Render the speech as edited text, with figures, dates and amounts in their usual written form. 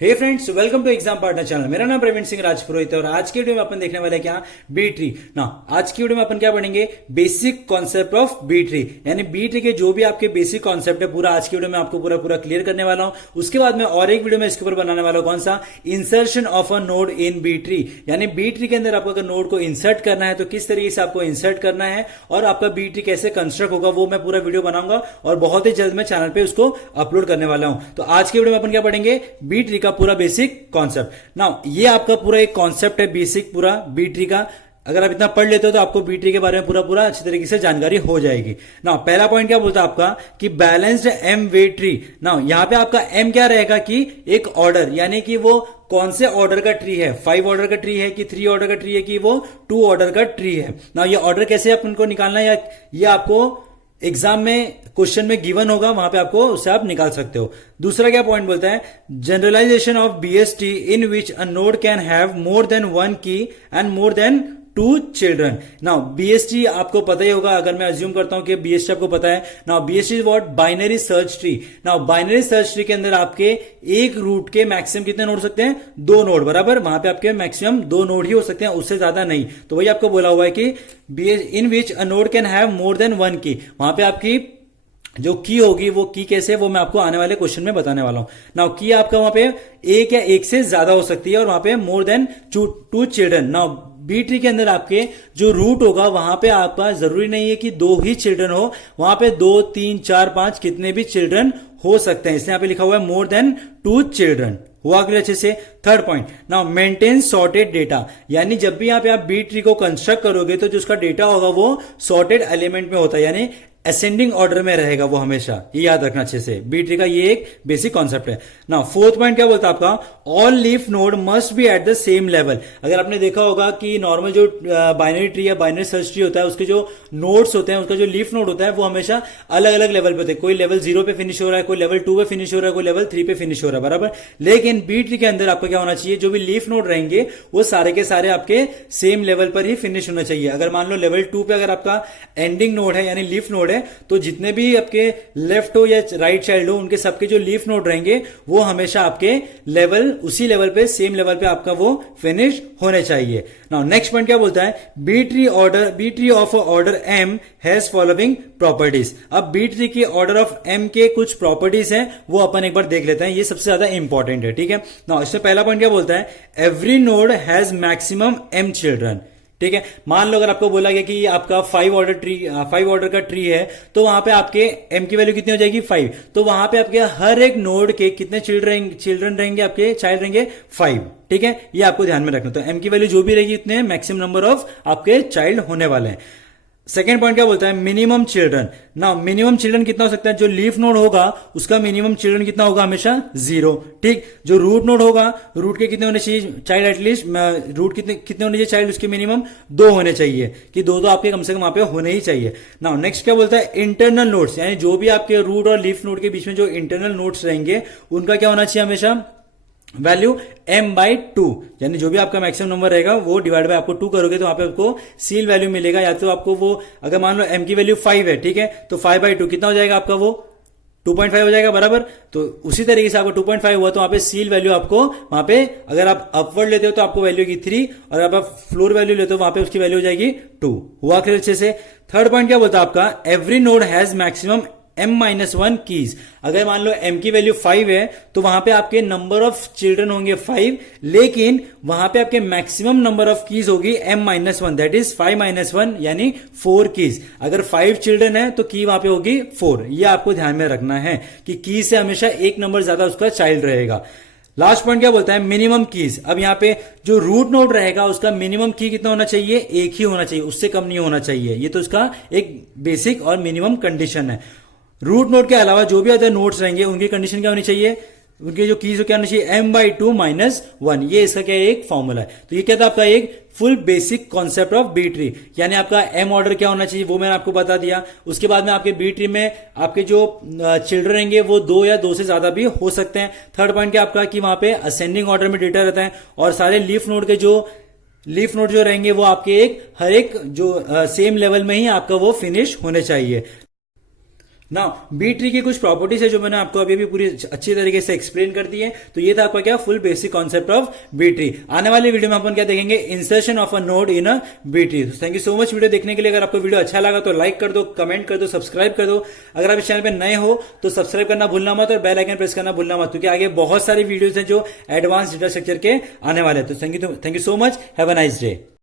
Hey friends, welcome to exam partner channel. मेरा नाम प्रवीण सिंह राजपुरोहित है और आज की वीडियो में अपन देखने वाले क्या, बी ट्री ना। आज की वीडियो में अपन क्या पढ़ेंगे, basic concept of B tree, यानी बी ट्री के जो भी आपके बेसिक कॉन्सेप्ट है पूरा आज की वीडियो में आपको पूरा क्लियर करने वाला हूं। उसके बाद में और एक वीडियो में इसके ऊपर बनाने वाला हूं, कौन सा, insertion of a node in B tree, यानी बी ट्री के अंदर आपको अगर नोड को इंसर्ट करना है तो किस तरीके से आपको इंसर्ट करना है और आपका बी ट्री कैसे कंस्ट्रक्ट होगा, वो मैं पूरा वीडियो बनाऊंगा और बहुत ही जल्द मैं चैनल पे उसको अपलोड करने वाला हूं। तो आज की वीडियो में अपन क्या पढ़ेंगे, बी ट्री का पूरा बेसिक कॉन्सेप्ट। नाउ ये आपका पूरा एक कॉन्सेप्ट है बेसिक पूरा बी ट्री का। अगर आप इतना पढ़ लेते हो तो आपको बी ट्री के बारे में पूरा अच्छी तरीके से जानकारी हो जाएगी। नाउ पहला पॉइंट क्या बोलता है आपका कि बैलेंस्ड एम वे ट्री। नाउ यहां पे आपका एम क्या रहेगा कि एक ऑर्डर, यानी कि वो कौन से ऑर्डर का ट्री है, 5 ऑर्डर का ट्री है कि 3 ऑर्डर का ट्री है कि वो 2 ऑर्डर का ट्री है। नाउ ये ऑर्डर कैसे अपन को निकालना है, ये आपको एग्जाम में क्वेश्चन में गिवन होगा, वहां पे आपको उससे आप निकाल सकते हो। दूसरा क्या पॉइंट बोलता है, generalization of BST in which a node can have more than 1 key and more than 2 children. Now BST आपको पता ही होगा, अगर मैं अज्यूम करता हूं कि बीएसटी आपको पता है। Now BST is what, binary search tree. Now binary search tree के अंदर आपके एक रूट के मैक्सिमम कितने नोड सकते हैं, 2 नोड, बराबर। वहां पे आपके मैक्सिमम 2 नोड ही हो सकते हैं, उससे ज्यादा नहीं। तो वही आपको बोला हुआ है कि in which a node can have more than 1 key, वहां पे आपकी जो की होगी वो की कैसे, वो मैं आपको आने वाले क्वेश्चन में बताने वाला हूं। नाउ की आपका वहां पे एक या एक से ज्यादा हो सकती है और वहां पे more than 2 children. Now B tree के अंदर आपके जो रूट होगा वहां पे आपका जरूरी नहीं है कि 2 ही चिल्ड्रन हो, वहां पे 2, 3, 4, 5 कितने भी चिल्ड्रन हो सकते हैं। इसलिए यहां पे लिखा हुआ है मोर देन 2 चिल्ड्रन। हुआ क्लियर अच्छे से। Third point, now maintain sorted data, यानी जब भी यहां पे आप बी ट्री को कंस्ट्रक्ट करोगे तो जो उसका डेटा होगा वो सॉर्टेड एलिमेंट में होता है, यानी असेंडिंग ऑर्डर में रहेगा वो हमेशा। ये याद रखना अच्छे से, बी ट्री का ये एक बेसिक कॉन्सेप्ट है। नाउ फोर्थ पॉइंट क्या बोलता है आपका, all leaf node must be at the same level. अगर आपने देखा होगा कि नॉर्मल जो बाइनरी ट्री या बाइनरी सर्च ट्री होता है उसके जो नोड्स होते हैं, उसका जो लीफ नोड होता है वो हमेशा अलग अलग लेवल पे होते हैं। कोई लेवल 0 पे फिनिश हो रहा है, कोई लेवल 2 पे फिनिश हो रहा है, कोई लेवल 3 पे फिनिश हो रहा है, बराबर। लेकिन बी ट्री के अंदर आपका क्या होना चाहिए, जो भी लीफ नोड रहेंगे वो सारे के सारे आपके सेम लेवल पर ही फिनिश होना चाहिए। अगर मान लो लेवल 2 पे अगर आपका एंडिंग नोड है यानी लीफ नोड है, तो जितने भी आपके लेफ्ट हो या राइट चाइल्ड हो उनके सबके जो लीफ नोड रहेंगे वो हमेशा आपके लेवल, उसी लेवल पे, सेम लेवल पे आपका वो फिनिश होने चाहिए। नाउ नेक्स्ट पॉइंट क्या बोलता है, B tree of order M has following properties. अब बी ट्री की ऑर्डर ऑफ एम के कुछ प्रॉपर्टीज हैं, वो अपन एक बार देख लेते हैं, ये सबसे ज्यादा इंपॉर्टेंट है, ठीक है। नाउ इसमें पहला पॉइंट क्या बोलता है, every node has maximum M children, ठीक है। मान लो अगर आपको बोला गया कि आपका 5 ऑर्डर का ट्री है, तो वहां पे आपके एम की वैल्यू कितनी हो जाएगी, 5। तो वहां पे आपके हर एक नोड के कितने चिल्ड्रन रहेंगे, आपके चाइल्ड रहेंगे 5, ठीक है। ये आपको ध्यान में रखना। तो एम की वैल्यू जो भी रहेगी इतने मैक्सिमम नंबर ऑफ आपके चाइल्ड होने वाले हैं। सेकेंड पॉइंट क्या बोलता है, minimum children. Now minimum children कितना हो सकता है, जो लीफ नोड होगा उसका मिनिमम चिल्ड्रन कितना होगा, हमेशा 0, ठीक। जो रूट नोड होगा, रूट के कितने होने चाहिए चाइल्ड, एटलीस्ट रूट कितने होने चाहिए चाइल्ड, उसके मिनिमम 2 होने चाहिए, कि 2 तो आपके कम से कम वहां पे होने ही चाहिए। नाउ नेक्स्ट क्या बोलता है, इंटरनल नोड्स, यानी जो भी आपके रूट और लीफ नोड के बीच में जो इंटरनल नोड्स रहेंगे उनका क्या होना चाहिए, हमेशा वैल्यू m/2, यानी जो भी आपका मैक्सिमम नंबर रहेगा वो डिवाइड बाय आपको 2 करोगे तो वहां पे आपको सील वैल्यू मिलेगा। या तो आपको वो, अगर मान लो m की वैल्यू 5 है, ठीक है, तो 5/2 कितना हो जाएगा आपका, वो 2.5 हो जाएगा, बराबर। तो उसी तरीके से आपको 2.5 हुआ तो वहां पे सील वैल्यू आपको, वहां पे अगर आप अपवर्ड लेते हो तो आपको वैल्यू की 3, और अगर आप फ्लोर वैल्यू लेते हो वहां पे उसकी वैल्यू हो जाएगी 2। हुआ क्लियर अच्छे से। थर्ड पॉइंट क्या बोलता है आपका, every node has maximum m-1 keys. अगर मान लो m की वैल्यू 5 है तो वहां पे आपके नंबर ऑफ चिल्ड्रन होंगे 5, लेकिन वहां पे आपके मैक्सिमम नंबर ऑफ कीज होगी m-1, दैट इज 5-1 यानी 4 कीज। अगर 5 चिल्ड्रन है तो की वहां पे होगी 4। ये आपको ध्यान में रखना है कि की से हमेशा एक नंबर ज्यादा उसका चाइल्ड रहेगा। लास्ट पॉइंट क्या बोलता है, मिनिमम कीज। अब यहां पे जो रूट नोड रहेगा उसका मिनिमम की कितना होना चाहिए, 1 ही होना चाहिए, उससे कम नहीं होना चाहिए। ये तो उसका एक बेसिक और मिनिमम कंडीशन है। रूट नोड के अलावा जो भी अदर नोड्स रहेंगे उनकी कंडीशन क्या होनी चाहिए, उनके जो कीज क्या होनी चाहिए, m/2 - 1। ये इसका क्या एक फॉर्मूला है। तो ये क्या था आपका एक full basic concept of B tree, यानी आपका एम ऑर्डर क्या होना चाहिए वो मैंने आपको बता दिया। उसके बाद में आपके बी ट्री में आपके जो चिल्ड्रन रहेंगे वो 2 या 2 से ज्यादा भी हो सकते हैं। थर्ड पॉइंट क्या आपका कि वहां पे असेंडिंग ऑर्डर में डेटा रहता है, और सारे लीफ नोड के जो रहेंगे वो आपके हर एक जो सेम लेवल में ही आपका वो फिनिश होने चाहिए। नाउ बी ट्री की कुछ प्रॉपर्टीज है जो मैंने आपको अभी भी पूरी अच्छी तरीके से एक्सप्लेन कर दी है। तो ये था आपका क्या full basic concept of B tree. आने वाली वीडियो में अपन क्या देखेंगे, insertion of a node in a B tree. Thank you so much video देखने के लिए। अगर आपको वीडियो अच्छा लगा तो लाइक कर दो, कमेंट कर दो, सब्सक्राइब कर दो। अगर आप इस चैनल पे नए हो तो सब्सक्राइब करना भूलना मत और बेल आइकन प्रेस करना भूलना मत, क्योंकि आगे बहुत सारी वीडियोज हैं जो एडवांस डेटा स्ट्रक्चर के आने वाले हैं। तो thank you so much, have a nice day.